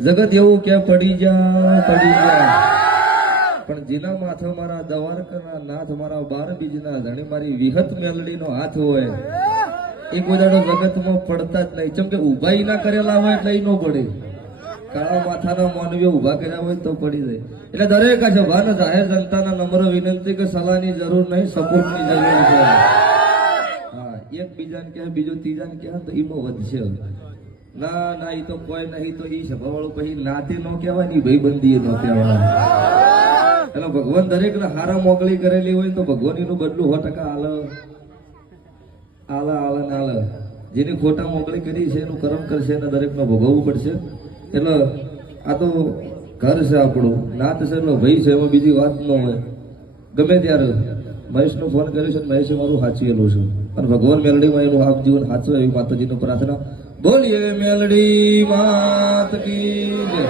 જગત એવું કે પડી જા પણ જીના માથે મારા દવારકના નાથ મારા 12 બીજના ધણી મારી વિહત મેલડીનો હાથ હોય એ કોઈ દાડો જગતમાં પડતા જ નહીં. ચમ કે ઉભા ના કરેલા હોય એટલે ન પડે. કાળા માથાના માનવીઓ ઉભા કર્યા હોય તો પડી જાય. એટલે દરેક આ સભાને જાહેર જનતાના નમ્ર વિનંતી કે સલાહની જરૂર નહીં, સપોર્ટની જરૂર છે. હા, એક બીજાને કહે બીજો ત્રીજાને કહે તો ઈમો વધશે. ના ના ઈ તો કોઈ નહીં તો ઈ સભા વાળું પછી નાતી ન કહેવાય ને ભાઈબંધી ન કહેવાય. એટલે ભગવાન દરેક ને હારા મોકલી કરેલી હોય તો ભગવાન એનું બદલું 100% આલે. જેની ખોટા મોકલી કરી છે એનું કર્મ કરશે અને દરેકને ભોગવવું પડશે. એટલે આ તો ઘર છે આપણું, નાત છે એટલે ભાઈ છે, એમાં બીજી વાત ન હોય. ગમે ત્યારે મહેશનો ફોન કર્યો છે, મહેશે મારું સાચવેલું છે અને ભગવાન મેલડીમાં એનું આપ જીવન સાચવે એવી માતાજીનો પ્રાર્થના. બોલીએ મેલડી માત કી જય.